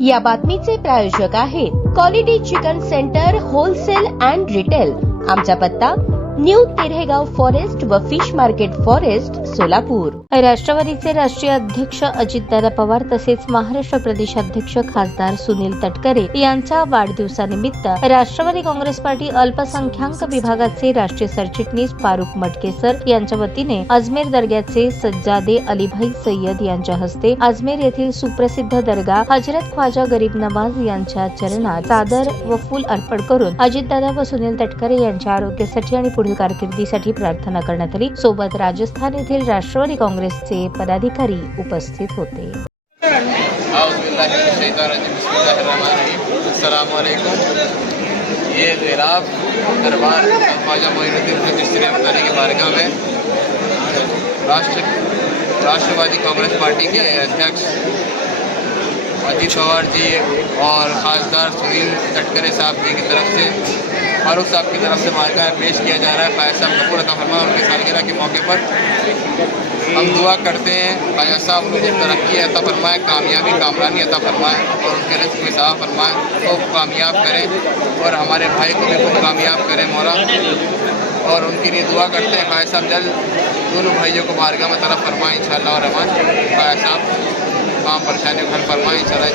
या बातमीचे प्रायोजक आहेत quality chicken centre wholesale and retail. आमचा पत्ता न्यू तिरेगाव फॉरेस्ट व फिश मार्केट फॉरेस्ट सोलापूर। राष्ट्रवादीचे राष्ट्रीय अध्यक्ष अजितदादा पवार तसेच महाराष्ट्र प्रदेशाध्यक्ष खासदार सुनील तटकरे यांच्या वाढदिवसानिमित्त राष्ट्रवादी काँग्रेस पार्टी अल्पसंख्याक विभागाचे राष्ट्रीय सरचिटणीस फारुख मटकेसर यांच्या वतीने अजमेर दर्ग्याचे सज्जादे अलीभाई सय्यद यांच्या हस्ते अजमेर येथील सुप्रसिद्ध दर्गा हजरत ख्वाजा गरीब नवाज यांच्या चरणात चादर व फूल अर्पण करून अजितदादा व सुनील तटकरे यांच्या आरोग्यासाठी आणि पुढील कारकिर्दीसाठी प्रार्थना करण्यात आली। सोबत राजस्थान येथील राष्ट्रवादी काँग्रेसचे पदाधिकारी उपस्थित होते। ये मेराब दरबार ख्वाजा मोइनुद्दीन चिश्ती बताने की बारगाह में राष्ट्रवादी कांग्रेस पार्टी के अध्यक्ष अजीत पवार जी और खासदार सुनील तटकरे साहब जी की तरफ से फारूक साहब की तरफ से मार्का पेश किया जा रहा है। ख्वाजा साहब का पूरा फरमान उनकी सालगिरह के मौके पर हम दुआ करते हैं ख्वाजा साहब उनको तरक्की अता फरमाए, कामयाबी कामरानी अता फरमाए और उनके रिज़्क़ में इज़ाफ़ा फरमाए, खूब कामयाब करें और हमारे भाई को भी खूब कामयाब करें मौला। और उनके लिए दुआ करते हैं ख्वाजा साहब जल्द दोनों भाइयों को बारगाह में तरफ फरमाएँ इंशाअल्लाह और रहमान। ख्वाजा साहब काम परेशानी हल फरमाएँ इंशाअल्लाह।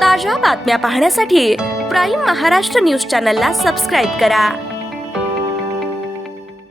ताज्या बातम्या पाहण्यासाठी प्राईम महाराष्ट्र न्यूज चॅनलला सबस्क्राईब करा।